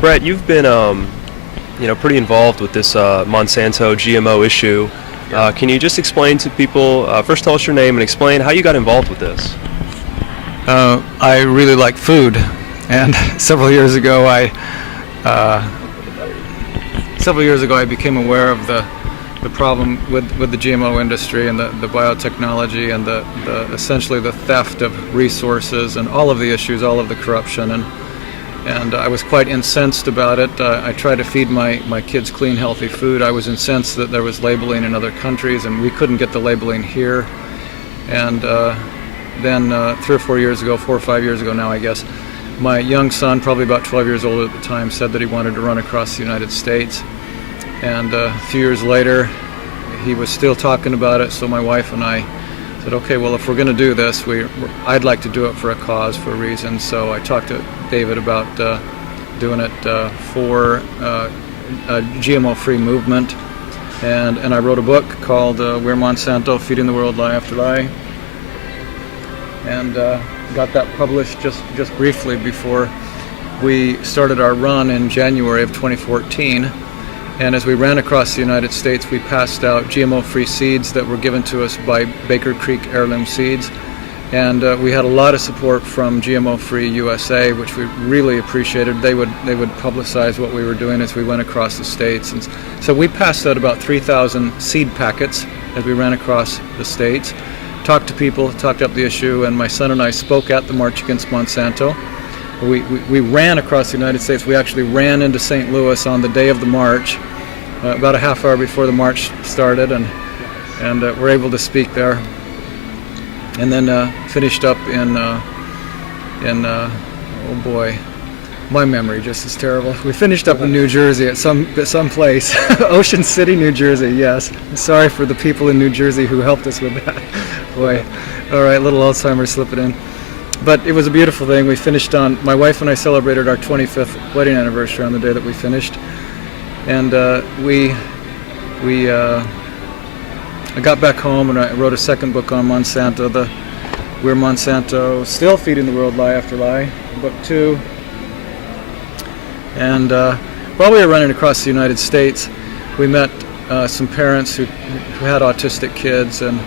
Brett, you've been pretty involved with this Monsanto GMO issue. Can you just explain to people, first tell us your name and explain how you got involved with this? I really like food, and several years ago I became aware of the problem with the GMO industry and the biotechnology and the essentially the theft of resources and all of the issues, all of the corruption, and I was quite incensed about it. I try to feed my kids clean, healthy food. I was incensed that there was labeling in other countries and we couldn't get the labeling here. And then 3 or 4 years ago, 4 or 5 years ago now, I guess, my young son, probably about 12 years old at the time, said that he wanted to run across the United States. And a few years later, he was still talking about it, so my wife and I said, okay, well, if we're going to do this, I'd like to do it for a cause, for a reason. So I talked to David about doing it for a GMO-free movement. And I wrote a book called We're Monsanto, Feeding the World Lie After Lie. And got that published just briefly before we started our run in January of 2014. And as we ran across the United States, we passed out GMO-free seeds that were given to us by Baker Creek Heirloom Seeds. And we had a lot of support from GMO-free USA, which we really appreciated. They would publicize what we were doing as we went across the states. And so we passed out about 3,000 seed packets as we ran across the states, talked to people, talked up the issue, and my son and I spoke at the March Against Monsanto. We ran across the United States. We actually ran into St. Louis on the day of the march, about a half hour before the march started, and were able to speak there. And then finished up in oh boy, my memory just is terrible. We finished up in New Jersey at some place, Ocean City, New Jersey. Yes, I'm sorry for the people in New Jersey who helped us with that. Boy, all right, little Alzheimer's slipping in. But it was a beautiful thing. We finished on, my wife and I celebrated our 25th wedding anniversary on the day that we finished. And I got back home and I wrote a second book on Monsanto, We're Monsanto, Still Feeding the World Lie After Lie, book 2. And while we were running across the United States, we met some parents who had autistic kids, and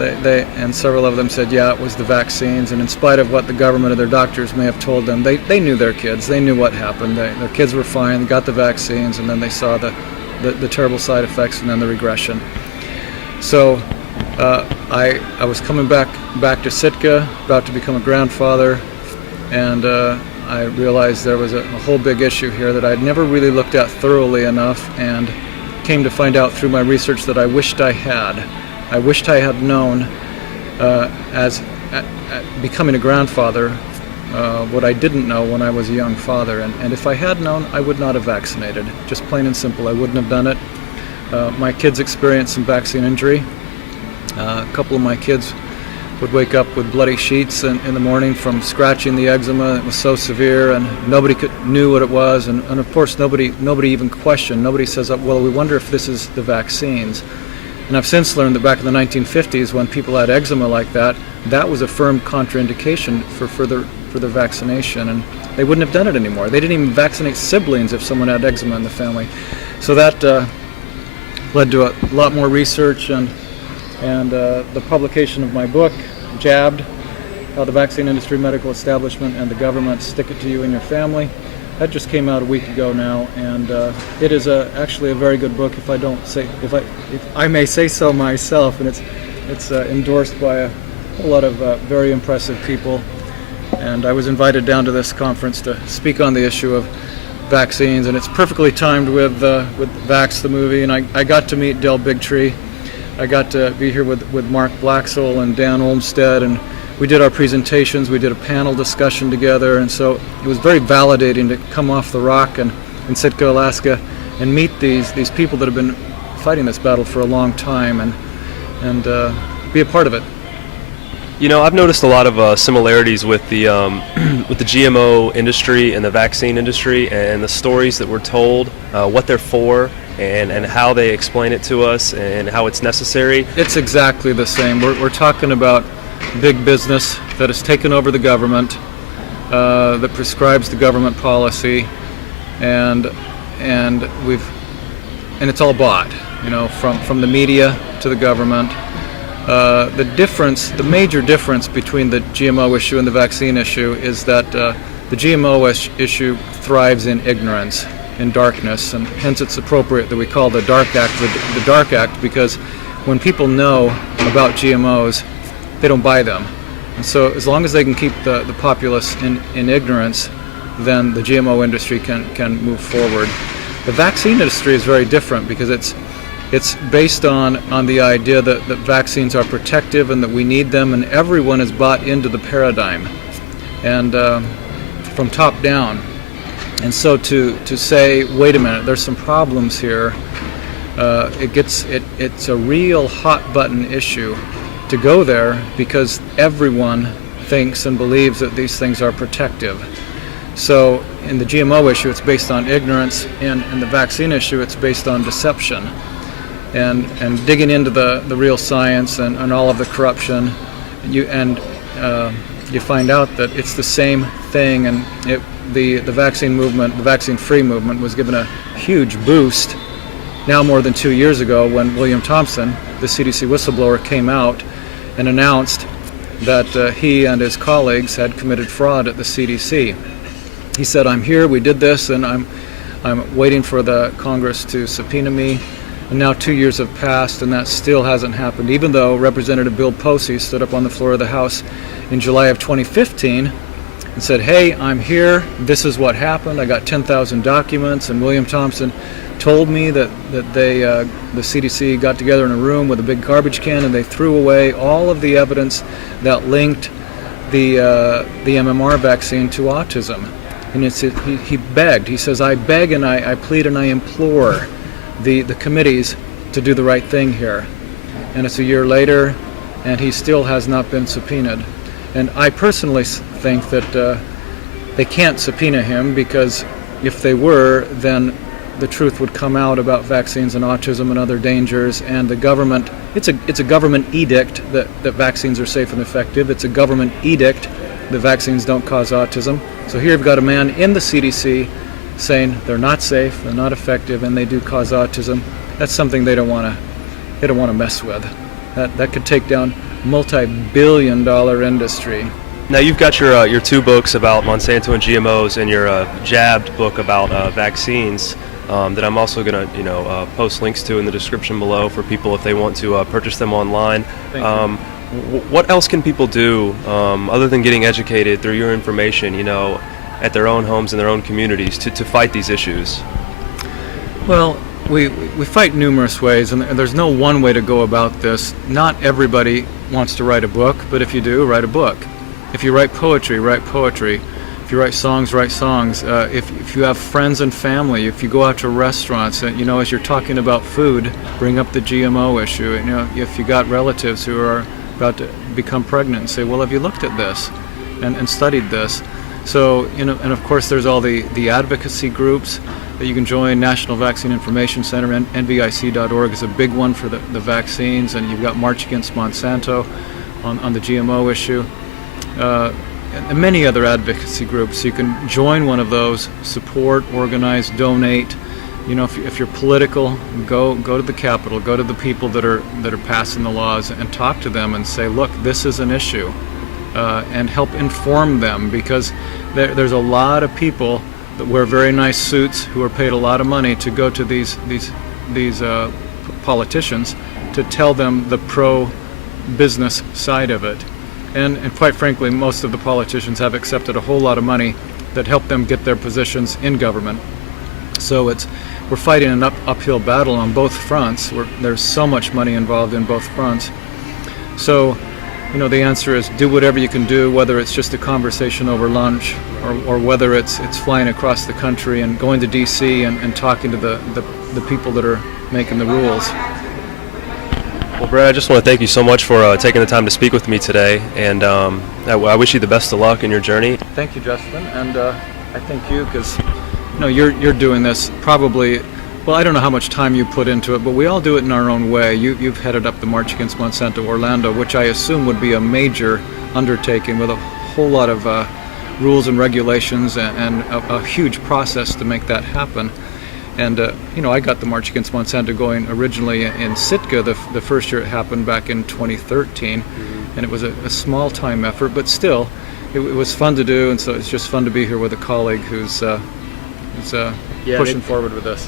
and several of them said, yeah, it was the vaccines. And in spite of what the government or their doctors may have told them, they knew their kids. They knew what happened. Their kids were fine, they got the vaccines, and then they saw the terrible side effects and then the regression. So I was coming back to Sitka, about to become a grandfather, and I realized there was a whole big issue here that I'd never really looked at thoroughly enough, and came to find out through my research that I wished I had. I wished I had known, as becoming a grandfather, what I didn't know when I was a young father. And if I had known, I would not have vaccinated. Just plain and simple, I wouldn't have done it. My kids experienced some vaccine injury. A couple of my kids would wake up with bloody sheets in the morning from scratching the eczema. It was so severe, and nobody knew what it was. And of course, nobody even questioned. Nobody says, well, we wonder if this is the vaccines. And I've since learned that back in the 1950s, when people had eczema like that, that was a firm contraindication for further vaccination, and they wouldn't have done it anymore. They didn't even vaccinate siblings if someone had eczema in the family. So that led to a lot more research and the publication of my book, Jabbed, How the Vaccine Industry, Medical Establishment, and the Government Stick It to You and Your Family. That just came out a week ago now, and it is actually a very good book. If I may say so myself, and it's endorsed by a whole lot of very impressive people. And I was invited down to this conference to speak on the issue of vaccines, and it's perfectly timed with Vax the movie. And I got to meet Del Bigtree. I got to be here with Mark Blaxell and Dan Olmstead, and we did our presentations, we did a panel discussion together, and so it was very validating to come off the rock in Sitka, Alaska, and meet these people that have been fighting this battle for a long time, and be a part of it. You know, I've noticed a lot of similarities with the GMO industry and the vaccine industry, and the stories that we're told, what they're for, and how they explain it to us, and how it's necessary. It's exactly the same. We're talking about big business that has taken over the government, that prescribes the government policy, and it's all bought, from the media to the government. The major difference between the GMO issue and the vaccine issue is that the GMO issue thrives in ignorance, in darkness, and hence it's appropriate that we call the Dark Act the Dark Act, because when people know about GMOs, they don't buy them. And so as long as they can keep the populace in ignorance, then the GMO industry can move forward. The vaccine industry is very different because it's based on the idea that vaccines are protective and that we need them, and everyone is bought into the paradigm, and from top down. And so to say, wait a minute, there's some problems here, it's a real hot button issue to go there, because everyone thinks and believes that these things are protective. So in the GMO issue, it's based on ignorance, and in the vaccine issue, it's based on deception. And digging into the real science and all of the corruption, you find out that it's the same thing. And the vaccine movement, the vaccine-free movement, was given a huge boost now more than 2 years ago when William Thompson, the CDC whistleblower, came out and announced that he and his colleagues had committed fraud at the CDC. He said, "I'm here, we did this, and I'm waiting for the Congress to subpoena me." And now 2 years have passed, and that still hasn't happened, even though Representative Bill Posey stood up on the floor of the House in July of 2015 and said, "Hey, I'm here, this is what happened, I got 10,000 documents," and William Thompson told me that the CDC got together in a room with a big garbage can and they threw away all of the evidence that linked the MMR vaccine to autism. And he begged, he says, "I beg and I plead and I implore the committees to do the right thing here." And it's a year later, and he still has not been subpoenaed. And I personally think that they can't subpoena him, because if they were, then the truth would come out about vaccines and autism and other dangers. And the government, it's a government edict that vaccines are safe and effective. It's a government edict that vaccines don't cause autism. So here you've got a man in the CDC saying they're not safe, they're not effective, and they do cause autism. That's something they don't want to mess with. That could take down multi-billion-dollar industry. Now you've got your two books about Monsanto and GMOs, and your Jabbed book about vaccines that I'm also going to post links to in the description below for people if they want to purchase them online. Thank you. What else can people do other than getting educated through your information, at their own homes and their own communities to fight these issues? Well, we fight numerous ways, and there's no one way to go about this. Not everybody wants to write a book, but if you do, write a book. If you write poetry, write poetry. If you write songs, write songs. If you have friends and family, if you go out to restaurants, as you're talking about food, bring up the GMO issue. If you got relatives who are about to become pregnant, say, well, have you looked at this and studied this? So, and of course there's all the advocacy groups that you can join. National Vaccine Information Center, nvic.org is a big one for the vaccines, and you've got March Against Monsanto on the GMO issue. And many other advocacy groups. You can join one of those, support, organize, donate. If you're political, go to the Capitol, go to the people that are passing the laws, and talk to them and say, look, this is an issue, and help inform them, because there's a lot of people that wear very nice suits who are paid a lot of money to go to these politicians to tell them the pro-business side of it. And quite frankly, most of the politicians have accepted a whole lot of money that help them get their positions in government. So we're fighting an uphill battle on both fronts. There's so much money involved in both fronts. So, the answer is do whatever you can do, whether it's just a conversation over lunch, or whether it's flying across the country and going to D.C. and talking to the people that are making the rules. Well, Brett, I just want to thank you so much for taking the time to speak with me today, and I wish you the best of luck in your journey. Thank you, Justin, and I thank you, because you're doing this probably, well, I don't know how much time you put into it, but we all do it in our own way. You've headed up the March Against Monsanto Orlando, which I assume would be a major undertaking with a whole lot of rules and regulations and a huge process to make that happen. And I got the March Against Monsanto going originally in Sitka the first year it happened back in 2013, and it was a small time effort, but still it was fun to do, and so it's just fun to be here with a colleague who's pushing forward with this.